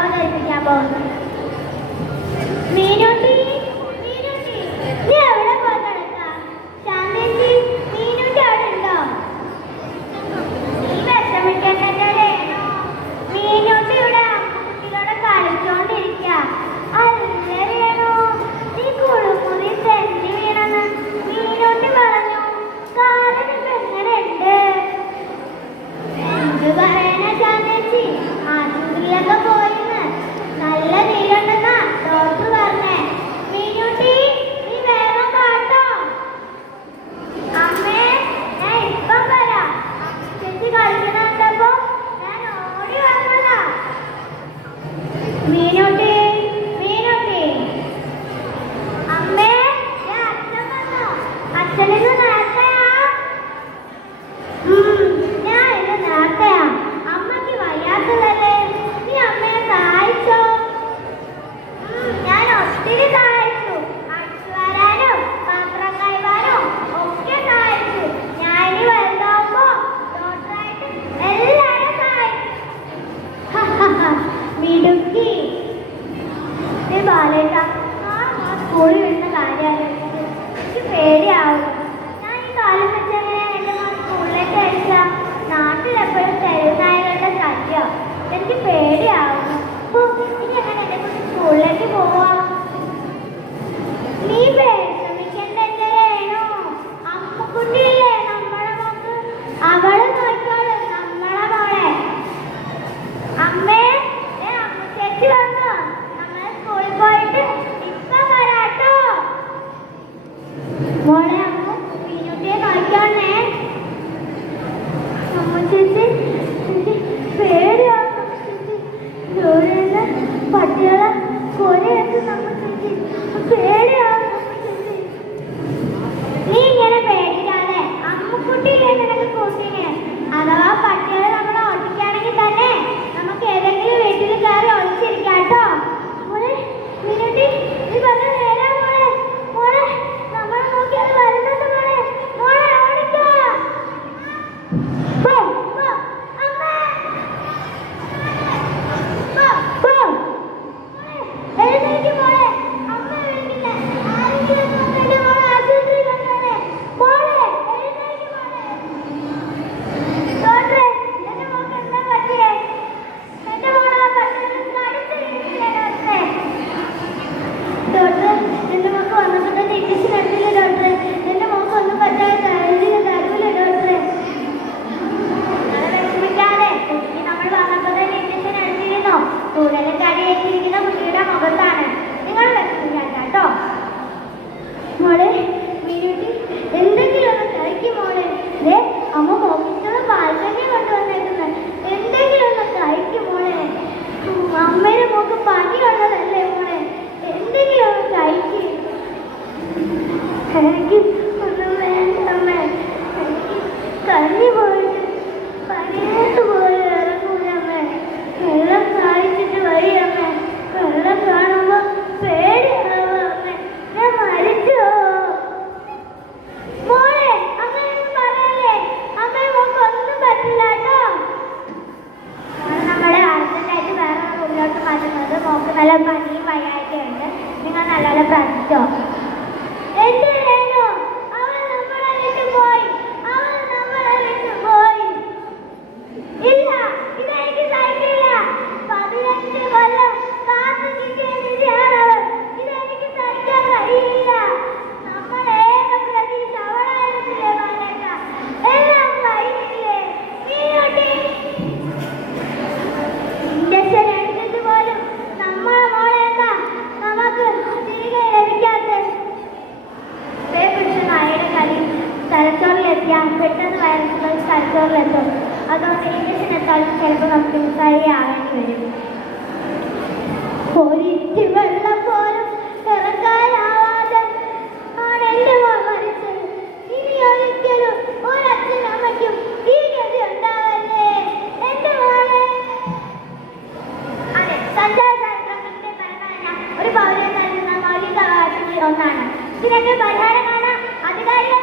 അവതരിപ്പിക്കാൻ പോകുന്നത്. മീനുട്ടി, മീനുട്ടി, നീ എവിടെ പോയി കിടക്കാ? ശാന്തേച്ചി, മീനുട്ടി അവിടെ ഉണ്ടോ? നീ വിഷമിക്കണ്ടോ? മീനുട്ടി ഇവിടെ കുട്ടികളോട് കളിച്ചോണ്ടിരിക്കുക. അല്ലേ വേണോ? നീ കുളിമുറി തെന്നി വീണെന്ന് മീനുട്ടി പറഞ്ഞു. കാരണം ഇപ്പൊ എങ്ങനെയുണ്ട്? എന്ത് പറയാനാ ശാന്തേച്ചി, ആശുപത്രിയിലൊക്കെ പോയിന്ന്. നല്ല നീരുണ്ടെന്നാ ഡോക്ടർ പറഞ്ഞേ. മീനുട്ടി, നീ വേഗം കാട്ടോ. അമ്മേ, ഞാൻ ഇപ്പം വരാം. ചേച്ചി കളിക്കുന്ന കണ്ടപ്പോ ഞാൻ ഓടി വന്നതാ. മീനുട്ടി, മീനുട്ടി. അമ്മേ, ഞാൻ അച്ഛൻ വന്നു. അച്ഛനിന്ന് നേരത്തെയാ? ഞാൻ ഇന്ന് നേരത്തെയാ. അമ്മയ്ക്ക് വയ്യാത്തതല്ലേ, നീ അമ്മയെ സഹായിച്ചോ? ഞാൻ ഒത്തിരി സഹായിച്ചു. അടിച്ചു വരാനും പാത്രം കഴുകാനും ഒക്കെ സഹായിച്ചു. ഞാൻ ഇനി വലുതാവുമ്പോ ഡോക്ടറായിട്ട് എല്ലാരും സഹായിക്കും. മിടുക്കി. ബാലേട്ട, സ്കൂളിൽ വിടുന്ന കാര്യമാണ് എനിക്ക് പേടിയാവും. ഞാൻ ഈ കാലം വെച്ചെങ്ങനെ എന്റെ മോൻ സ്കൂളിലേക്ക് അയച്ചാ? നാട്ടിലെപ്പോഴും തെരുവുനായകളുടെ ശല്യം. എനിക്ക് പേടിയാവും. ഇനി എങ്ങനെ എന്നെ കുറിച്ച് സ്കൂളിലേക്ക് പോവാ? നീ വിഷമിക്കണ്ടോ? അമ്മക്കുട്ടിയില്ലേ നമ്മളെ മോക്ക്, അവള് നോക്കോളും നമ്മളെ മോളെ. അമ്മേ, അമ്മ ചേച്ചി വന്നു. നമ്മള് സ്കൂളിൽ പോയിട്ട് ഇപ്പൊ വരാട്ടോ. മോളെ അമ്മ മീനുട്ടിയെ നോക്കണേ. അമ്മ ചേച്ചി, പേടിയാവും. പട്ടികളെ കൊലയൊക്കെ നമ്മ ചേച്ചി പേടിയാവും. നീ ഇങ്ങനെ പേടിക്കാതെ അമ്മക്കുട്ടിയില്ലേ നിനക്ക് കൂട്ടിന്. അഥവാ പട്ടികളെ നമ്മൾ ഓടിക്കുകയാണെങ്കിൽ തന്നെ നമുക്ക് ഏതെങ്കിലും വീട്ടിൽ കയറി ഒളിച്ചിരിക്കാട്ടോ. മോളെ മീനുട്ടി, നീ പറഞ്ഞ നേരാ മോളെ. മോളെ, നമ്മളെ നോക്കി അത് വരുന്നുണ്ട് മോളെ. മോളെ ഓടിക്കോ. എഴുന്നേൽക്ക് മോളെ. അമ്മ വിളിക്കില്ല. ആരെങ്കിലും നോക്കട്ടെ മോളെ. ആശുപത്രിയിൽ കൊണ്ടുപോണേ. മോളെ എഴുന്നേൽക്ക് മോളെ. ഡോക്ടറെ, എന്റെ മോൾക്ക് എന്താ പറ്റിയേ? എന്റെ മോളെ ആ പട്ടികൾ കടിച്ചു വീഴ്ത്തില്ലേ ഡോക്ടറെ? ഡോക്ടറെ, എന്റെ മോൾക്ക് വന്നപ്പോൾ തന്നെ ഇഞ്ചക്ഷൻ എടുത്തില്ല ഡോക്ടറെ. എന്റെ മോൾക്ക് ഒന്നും പറ്റാതെ തരൂല ഡോക്ടറെ. അത് വിഷമിക്കാതെ, കുട്ടിക്ക് നമ്മൾ വന്നപ്പോൾ തന്നെ ഇഞ്ചക്ഷൻ എടുത്തിരുന്നോ? കൂടുതലും കടിയേറ്റിരിക്കുന്ന കുട്ടിയുടെ മുഖത്താണ്. നിങ്ങൾ വിഷമിക്കാട്ടോ. മോളെ മീനുട്ടി, എന്തെങ്കിലും ഒന്ന് കഴിക്കും മോളെ. അമ്മ മോക്കിച്ചത് പാൽക്കഞ്ഞി കൊണ്ടുവന്നേക്കുന്നത്. എന്തെങ്കിലും ഒന്ന് കഴിക്കും മോളെ. അമ്മയുടെ മോക്ക് പനിയുള്ളതല്ലേ മോളെ. എന്തെങ്കിലും ഒന്ന് കഴിക്കും. എനിക്ക് ഒന്നും വേണ്ട അമ്മേ. എനിക്ക് കഞ്ഞി പോയിട്ട് പനിയായിട്ട് പോയി ഇറങ്ങൂലമ്മേ. വെള്ളം കാണിച്ചിട്ട് വഴിയമ്മേ. വെള്ളം കാണുമ്പോ പേടിയാവോ അമ്മേ. ഞാൻ മരിച്ചോ? മോളെ, അങ്ങനെയൊന്നും പറയല്ലേ. അമ്മയെ മോക്ക് ഒന്നും പറ്റില്ല കേട്ടോ. നമ്മളെ അർജന്റായിട്ട് വേറെ റൂമിലോട്ട് മാറ്റുന്നത്. മോക്ക് നല്ല പനിയും വയ്യായൊക്കെ ഉണ്ട്. നിങ്ങൾ നല്ലപോലെ പ്രാർത്ഥിച്ചോ. എന്റെ രേണു, അവൾ നമ്മളെ വിട്ടു പോയി. അവൾ നമ്മളെ വിട്ടു പോയി. ഇല്ല, ഇതെനിക്ക് സഹിക്കില്ല. 15 കൊല്ലം കാത്തു കിട്ടിയ നിധിയാണവൾ. ഇതെനിക്ക് സഹിക്കാൻ കഴിയില്ല. നമ്മളേക പ്രതീക്ഷ അവളായിരുന്നില്ലേ ബാലേട്ട? എല്ലാം കഴിഞ്ഞില്ലേ? മീനുട്ടി, ഇഞ്ചക്ഷൻ എടുത്തിട്ട് പോലും നമ്മളെ മോളെ എന്താ നമുക്ക് തിരികെ ലഭിക്കാത്തത്? നായയുടെ കളി തലച്ചോറിലെത്തിയാൽ പെട്ടെന്ന് വൈറസുകൾ തലച്ചോറിലെത്തും. അതുകൊണ്ട് ഇഞ്ചക്ഷൻ എത്താലും ചിലപ്പോൾ നമുക്ക് മിസ്സാകേണ്ടി വരും. ഒരിറ്റ് വെള്ളം പോലും ഇറക്കാനാവാതെ ആണ് എന്റെ മോൾ മരിച്ചത്. ഇനി ഒരിക്കലും ഒരച്ഛനും അമ്മയ്ക്കും ഈ ഗതി ഉണ്ടാവല്ലേ എന്റെ മോളെ. അതെ, സഞ്ചാര ചരിത്രത്തിന്റെ പരമ്പര ഒരു പൗരൻ നൽകുന്ന മൗലിക അവകാശങ്ങളിൽ ഒന്നാണ്. ഇതിനൊക്കെ പരിഹാരം കാണാൻ അധികാരികൾ